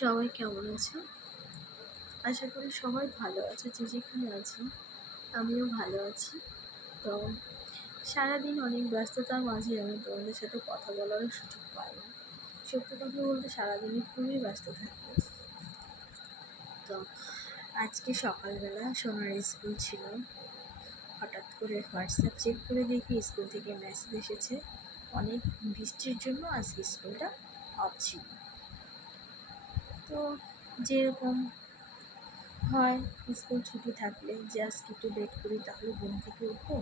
সবাই কেমন আছো? আশা করি সবাই ভালো আছো, যে যেখানে আছো। আমিও ভালো আছি। তো সারাদিন অনেক ব্যস্ততার মাঝে আমি তোমাদের সাথে কথা বলারও সুযোগ পাই না। সত্যি কথা বলতে সারাদিনই খুবই ব্যস্ত থাকি। তো আজকে সকালবেলা সোনার স্কুল ছিল। হঠাৎ করে হোয়াটসঅ্যাপ চেক করে দেখি স্কুল থেকে মেসেজ এসেছে অনেক বৃষ্টির জন্য আজকে স্কুলটা অফ ছিল। তো যেরকম হয় স্কুল ছুটি থাকলে যে আজকে একটু লেট করি তাহলে ঘুম থেকে উঠবো,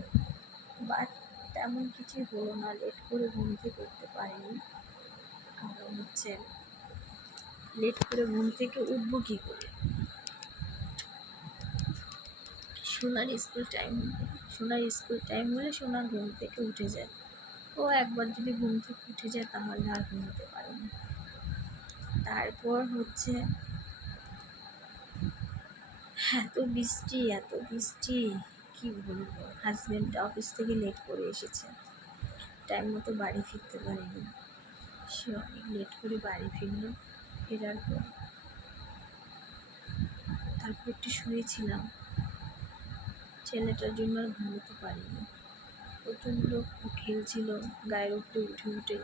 বাট তেমন কিছুই হলো না। লেট করে ঘুম থেকে উঠতে পারিনি। কারণ হচ্ছে লেট করে ঘুম থেকে উঠবো কী করে? সোনার স্কুল টাইম হলে সোনার ঘুম থেকে উঠে যায়। ও একবার যদি ঘুম থেকে উঠে যায় তাহলে আর ঘুমোতে পারে না। তারপর হচ্ছে এত বৃষ্টি কি বলবো। হাজব্যান্ড অফিস থেকে লেট করে এসেছে, টাইম মতো বাড়ি ফিরতে পারিনি। সে অনেক লেট করে বাড়ি ফিরল। ফেরার পর তারপর একটু শুয়েছিলাম। ছেলেটার জন্য আর ঘুমোতে পারিনি। প্রচণ্ড খেলছিল, গায়ের উপরে উঠে উঠে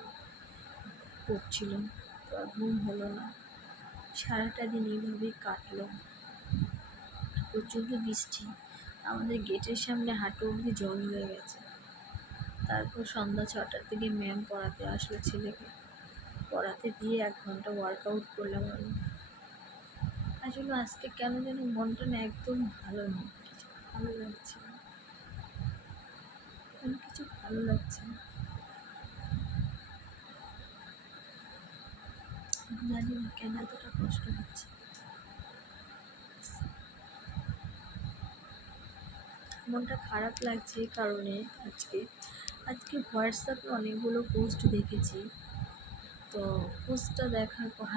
পড়ছিল, তো আর ঘুম হলো না। সারাটা দিন এইভাবেই কাটলো। প্রচণ্ড বৃষ্টি, আমাদের গেটের সামনে হাঁটু অবধি জল হয়ে গেছে। তারপর সন্ধ্যা 6টার দিকে ম্যাম পড়াতে আসলো ছেলেকে। পড়াতে দিয়ে 1 ঘন্টা ওয়ার্কআউট করলাম আমি। আসলে আজকে কেন যেন মনটা না একদম ভালো নেই, কিছু ভালো লাগছে না, কিছু ভালো লাগছে না। জানি না কেন এতটা কষ্ট হচ্ছে। মনটা খারাপ লাগছে এই কারণে আজকে হোয়াটসঅ্যাপে অনেকগুলো পোস্ট দেখেছি। তো পোস্টটা দেখার পর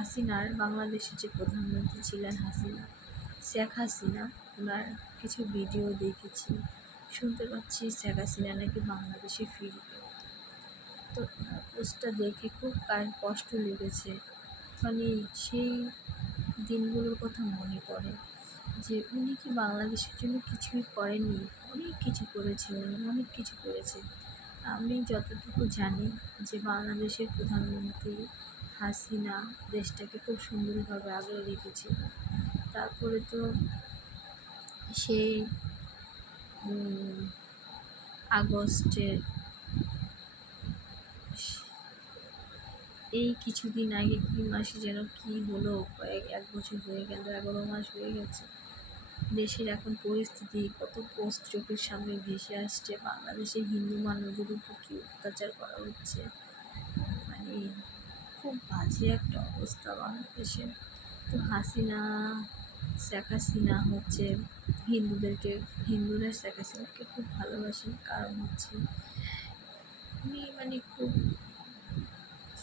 বাংলাদেশের যে প্রধানমন্ত্রী ছিলেন শেখ হাসিনা, ওনার কিছু ভিডিও দেখেছি। শুনতে পাচ্ছি শেখ হাসিনা নাকি বাংলাদেশে ফিরবে। তো পোস্টটা দেখে খুব কষ্ট লেগেছে। মানে সেই দিনগুলোর কথা মনে পড়ে যে উনি কি বাংলাদেশের জন্য কিছুই করেননি? অনেক কিছু করেছে উনি, অনেক কিছু করেছে। আমি যতটুকু জানি যে বাংলাদেশের প্রধানমন্ত্রী হাসিনা দেশটাকে খুব সুন্দরভাবে আগলে রেখেছিল। তারপরে তো সেই আগস্টের এই কিছুদিন আগে কি মাসে যেন কি হলো, 1 বছর হয়ে গেল, 11 মাস হয়ে গেছে। দেশের এখন পরিস্থিতি কত পোস্ট চোখের সামনে ভেসে আসছে। বাংলাদেশের হিন্দু মানুষদের উপর কী অত্যাচার করা হচ্ছে, মানে খুব বাজে একটা অবস্থা বাংলাদেশের। তো শেখ হাসিনা হচ্ছে হিন্দুরা শেখ হাসিনাকে খুব ভালোবাসেন। কারণ হচ্ছে উনি খুব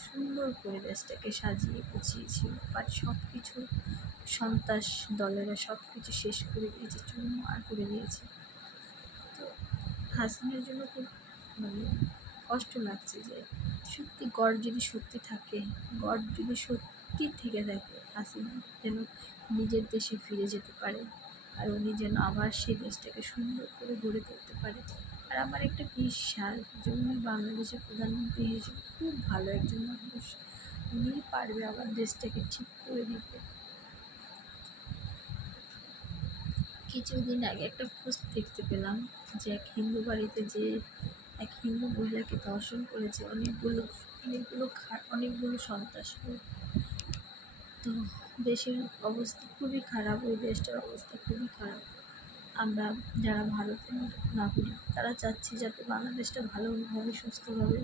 সুন্দর করে দেশটাকে সাজিয়ে গুছিয়েছিল, বাট সব কিছু সন্ত্রাস দলেরা সব কিছু শেষ করে দিয়েছে, চুরমার করে দিয়েছে। তো হাসিনার জন্য খুব কষ্ট লাগছে যে সত্যি গড যদি সত্যি থেকে থাকে, হাসিনা যেন নিজের দেশে ফিরে যেতে পারে, আর উনি যেন আবার সেই দেশটাকে সুন্দর করে গড়ে তুলতে পারে। আর আমার একটা বিশ্বাস যে উনি বাংলাদেশের প্রধানমন্ত্রী হিসেবে খুব ভালো একজন মানুষ, উনি পারবে আবার দেশটাকে ঠিক করে দিতে। কিছুদিন আগে একটা পোস্ট দেখতে পেলাম যে এক হিন্দু মহিলাকে ধর্ষণ করেছে অনেকগুলো সন্ত্রাস। তো দেশের অবস্থা খুবই খারাপ, ওই দেশটার অবস্থা খুবই খারাপ। আমরা যারা ভারতের নাগরিক তারা চাচ্ছি যাতে বাংলাদেশটা ভালোভাবে সুস্থভাবে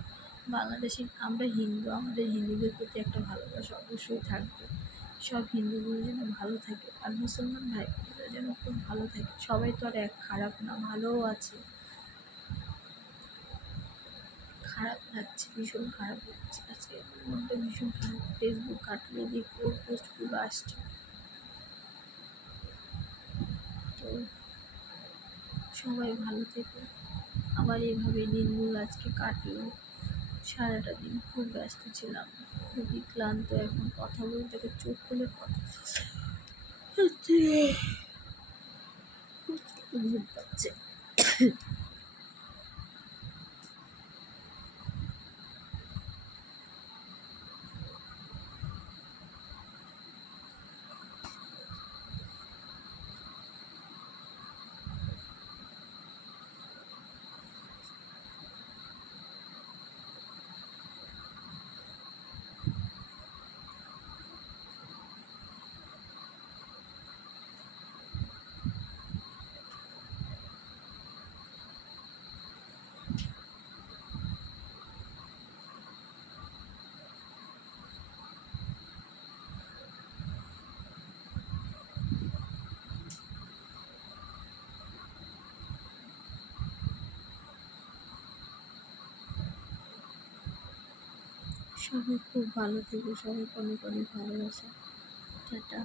আমরা হিন্দু, আমাদের হিন্দুদের প্রতি একটা ভালোবাসা অবশ্যই থাকবে। সব হিন্দুগুলো যেন ভালো থাকে, আর মুসলমান ভাইরা যেন খুব ভালো থাকে। সবাই তো আর এক খারাপ না, ভালোও আছে। খারাপ লাগছে, ভীষণ খারাপ লাগছে। আজকে মনটা ভীষণ খারাপ। ফেসবুক ঘাটলে দেখি ওর পোস্টগুলো আসছে। তো সবাই ভালো থেকো। আমার এভাবে দিনগুলো আজকে কাটলো। সারাটা দিন খুব ব্যস্ত ছিলাম, খুবই ক্লান্ত। এখন কথা বলতে গিয়ে চোখ খুলে কথা হচ্ছে, ঘুম পাচ্ছে। সবাই খুব ভালো থেকো, সবাইকে অনেক অনেক ভালোবাসা। টাটা।